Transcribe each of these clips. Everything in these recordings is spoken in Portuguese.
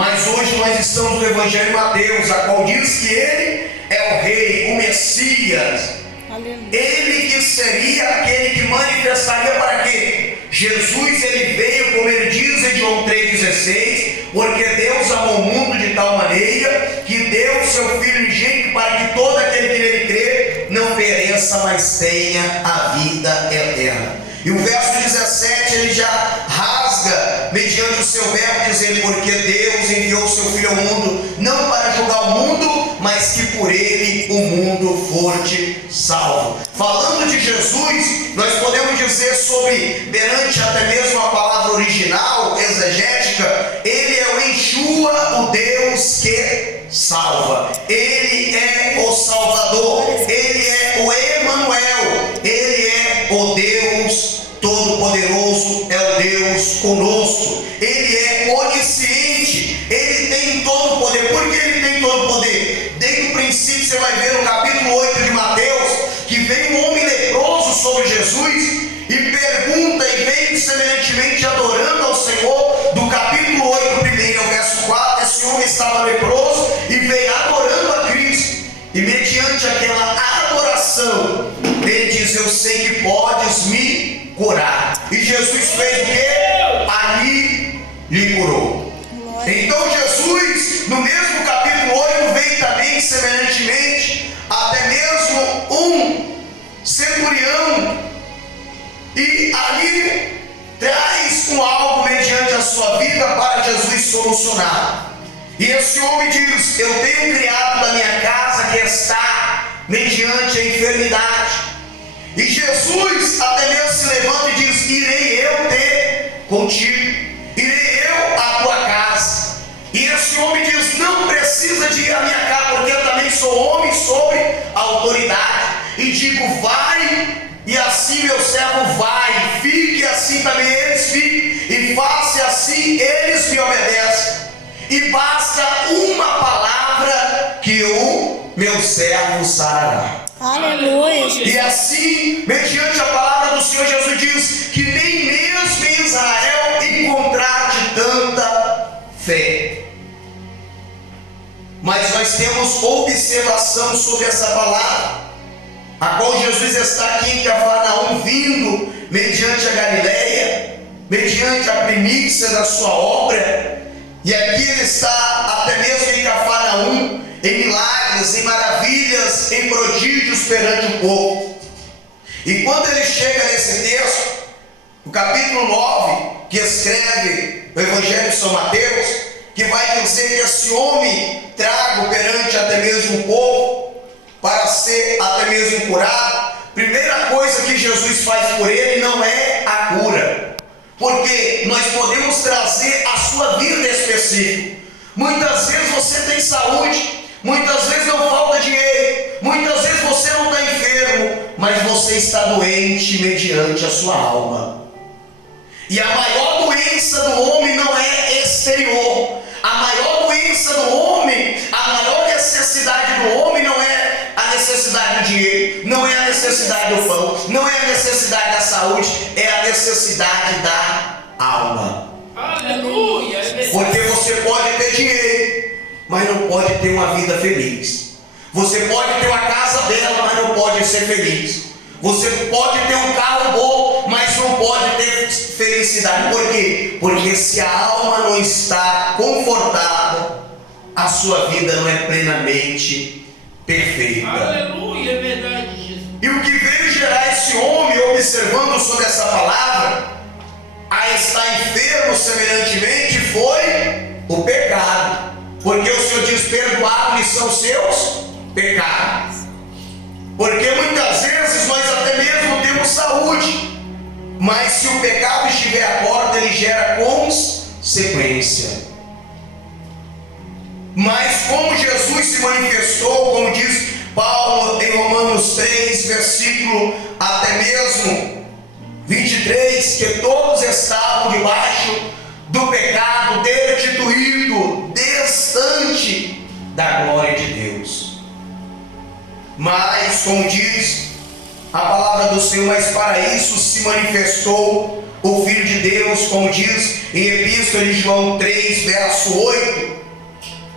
Mas hoje nós estamos no Evangelho de Mateus, a qual diz que ele é o Rei, o Messias. Aleluia. Ele que seria aquele que manifestaria para quê? Jesus, ele veio, como ele diz em João 3,16, porque Deus amou o mundo de tal maneira que deu o seu Filho unigênito para que todo aquele que nele crê não pereça, mas tenha a vida eterna. E o verso 17 ele já rasga mediante o seu verbo, dizendo: porque Deus enviou o seu Filho ao mundo não para julgar o mundo, mas que por ele o mundo foste salvo. Falando de Jesus, nós podemos dizer sobre, perante até mesmo a palavra original, exegética, ele é o Yeshua, o Deus que salva. Ele é o Salvador, ele é o Emanuel, ele é o Deus Todo-Poderoso, é o Deus conosco. Ele é onisciente, ele tem todo o poder. Por que ele tem todo o poder? Desde o princípio você vai ver no capítulo 8 de Mateus, que vem um homem leproso sobre Jesus e pergunta, e vem semelhantemente adorando ao Senhor. Do capítulo 8 primeiro ao verso 4, esse homem estava leproso e veio adorando a Cristo, e mediante aquela adoração ele diz: eu sei que podes me curar. E Jesus fez o quê? Ali lhe curou. Então Jesus, no mesmo capítulo 8, vem também semelhantemente até mesmo um centurião, e ali traz um algo mediante a sua vida para Jesus solucionar. E esse homem diz: eu tenho criado da minha casa que está mediante a enfermidade. E Jesus até mesmo se levanta e diz: irei eu ter contigo, irei eu à tua casa. E esse homem diz: não precisa de ir à minha casa, porque eu também sou homem sobre autoridade. E digo: vai, e assim meu servo vai, fique, assim também eles fiquem, e faça assim eles me obedecem. E basta uma palavra que o meu servo sarará. Aleluia. E assim, mediante a palavra do Senhor, Jesus diz que nem mesmo em Israel encontraste tanta fé. Mas nós temos observação sobre essa palavra, a qual Jesus está aqui em Cafarnaum, vindo mediante a Galileia, mediante a primícia da sua obra. E aqui ele está até mesmo em Cafarnaum, em milagres, em maravilhas, em prodígios perante o povo. E quando ele chega nesse texto, no capítulo 9, que escreve o Evangelho de São Mateus, que vai dizer que esse homem trago perante até mesmo o povo, para ser até mesmo curado, primeira coisa que Jesus faz por ele não é a cura, porque nós podemos trazer a sua vida específica. Muitas vezes você tem saúde, muitas vezes não falta dinheiro, muitas vezes você não está enfermo, mas você está doente mediante a sua alma. E a maior doença do homem não é exterior. A maior doença do homem, a maior necessidade do homem não é a necessidade do dinheiro, não é a necessidade do pão, não é a necessidade da saúde, é a necessidade da alma. Aleluia! Porque você pode ter dinheiro, mas não pode ter uma vida feliz. Você pode ter uma casa bela, mas não pode ser feliz. Você pode ter um carro bom, mas não pode ter felicidade. Por quê? Porque se a alma não está confortada, a sua vida não é plenamente perfeita. Aleluia, é verdade, Jesus. E o que veio gerar esse homem, observando sobre essa palavra, a estar enfermo semelhantemente, foi o pecado. Porque o Senhor diz: perdoados são seus pecados. Porque muitas vezes nós até mesmo temos saúde, mas se o pecado estiver à porta, ele gera consequência. Mas como Jesus se manifestou, como diz Paulo em Romanos 3, versículo até mesmo 23, que todos estavam debaixo do pecado, destituído, distante da glória de Deus. Mas, como diz a palavra do Senhor, mas para isso se manifestou o Filho de Deus, como diz em Epístola de João 3, verso 8,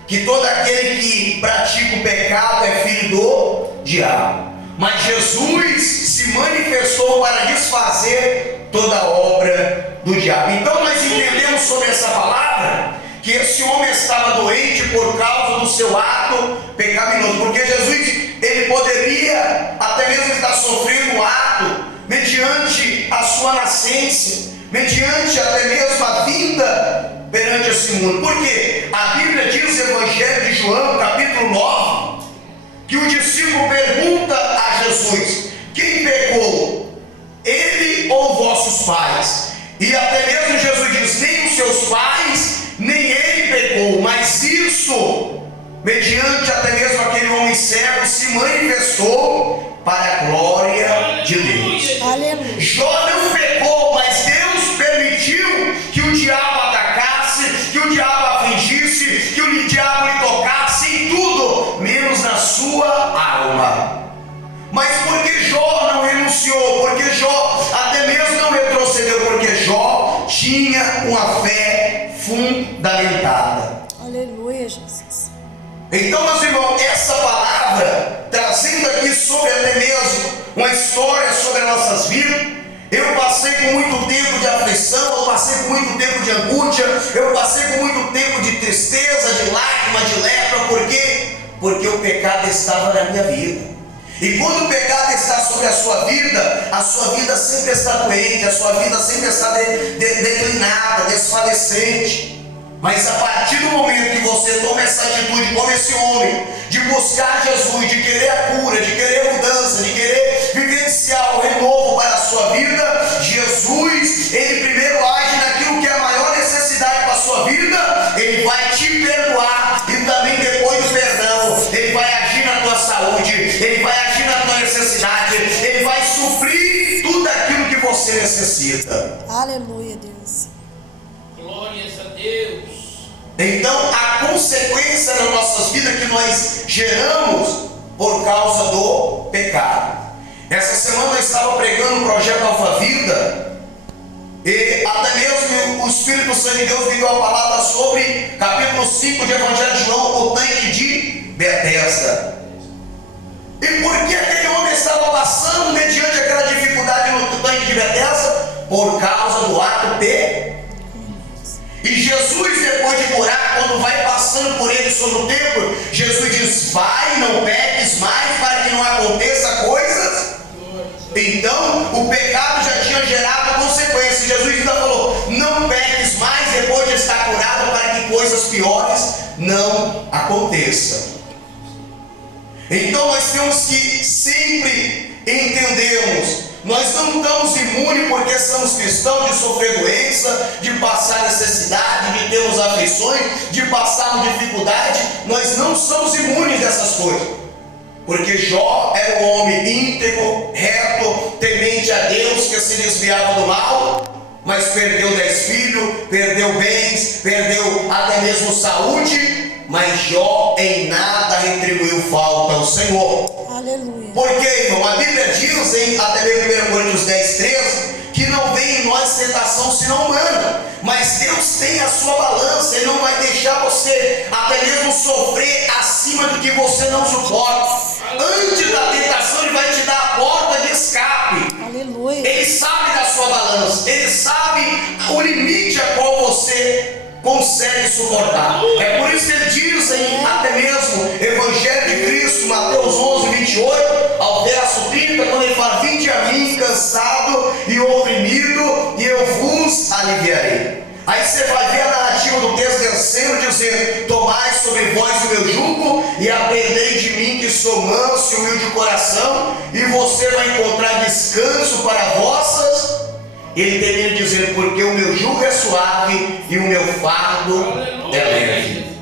que todo aquele que pratica o pecado é filho do diabo. Mas Jesus se manifestou para desfazer toda a obra do diabo. Então nós entendemos sobre essa palavra que esse homem estava doente por causa do seu ato pecaminoso, porque Jesus, ele poderia até mesmo estar sofrendo um ato mediante a sua nascença, mediante até mesmo a vinda perante esse mundo. Porque a Bíblia diz no Evangelho de João, capítulo 9, que o discípulo pergunta a Jesus: quem pecou, ele ou vossos pais? E até mesmo Jesus diz: nem os seus pais, nem ele pecou, mas isso, mediante até mesmo aquele homem cego, se manifestou para a glória de Deus. Aleluia. Jó não pecou, mas Deus permitiu que o diabo atacasse, que o diabo afligisse, que o diabo lhe tocasse em tudo, menos na sua alma. Mas porque Jó não renunciou, porque Jó até mesmo não retrocedeu, porque Jó tinha uma fé fundamentada. Aleluia, Jesus. Então, meus irmãos, essa palavra, trazendo aqui sobre até mesmo uma história sobre as nossas vidas, eu passei por muito tempo de aflição, eu passei por muito tempo de angústia, eu passei por muito tempo de tristeza, de lágrima, de lepra. Por quê? Porque o pecado estava na minha vida. E quando o pecado está sobre a sua vida sempre está doente, a sua vida sempre está declinada, desfalecente. Mas a partir do momento que você toma essa atitude, como esse homem, de buscar Jesus, de querer a cura, de querer mudança, de querer vivenciar o renovo para a sua vida, Jesus, ele primeiro age naquilo que é a maior necessidade para a sua vida. Ele vai te perdoar, e também depois do perdão, ele vai agir na tua saúde, ele vai agir na tua necessidade, ele vai suprir tudo aquilo que você necessita. Aleluia, Deus. Glórias a Deus. Então, a consequência das nossas vidas que nós geramos por causa do pecado. Essa semana eu estava pregando o projeto Alfa Vida, e até mesmo o Espírito Santo de Deus me deu a palavra sobre capítulo 5 de Evangelho de João, o tanque de Betesda. E por que aquele homem estava passando mediante aquela dificuldade no tanque de Betesda? Por causa do ato pecaminoso. E Jesus, depois de curar, quando vai passando por ele sobre o templo, Jesus diz: vai, não peques mais, para que não aconteça coisas. Então, o pecado já tinha gerado consequências. Jesus ainda falou: não peques mais, depois de estar curado, para que coisas piores não aconteçam. Então, nós temos que sempre entendermos: nós não estamos imunes porque somos cristãos de sofrer doença, de passar necessidade, de termos aflições, de passar dificuldade. Nós não somos imunes dessas coisas, porque Jó era um homem íntegro, reto, temente a Deus, que se desviava do mal, mas perdeu 10 filhos, perdeu bens, perdeu até mesmo saúde, mas Jó em nada retribuiu falta ao Senhor. Aleluia. Porque, irmão, a Bíblia diz em até mesmo 1 Coríntios 10, 13, que não vem em nós tentação senão humana, mas Deus tem a sua balança e não vai deixar você até mesmo sofrer acima do que você não suporta. Antes da tentação, Ele vai te dar a porta de escape. Aleluia. Ele sabe da sua balança, Ele sabe o limite a qual você consegue suportar. É por isso que ele diz em até mesmo Evangelho de Cristo, Mateus 11, 28 ao verso 30, quando ele fala: vinde a mim cansado e oprimido, e eu vos aliviarei. Aí você vai ver a narrativa do texto descendo, dizendo: tomai sobre vós o meu jugo e aprendei de mim, que sou manso e humilde de coração, e você vai encontrar descanso para vossas. Ele teria dizendo: porque o meu jugo é suave e o meu fardo é leve.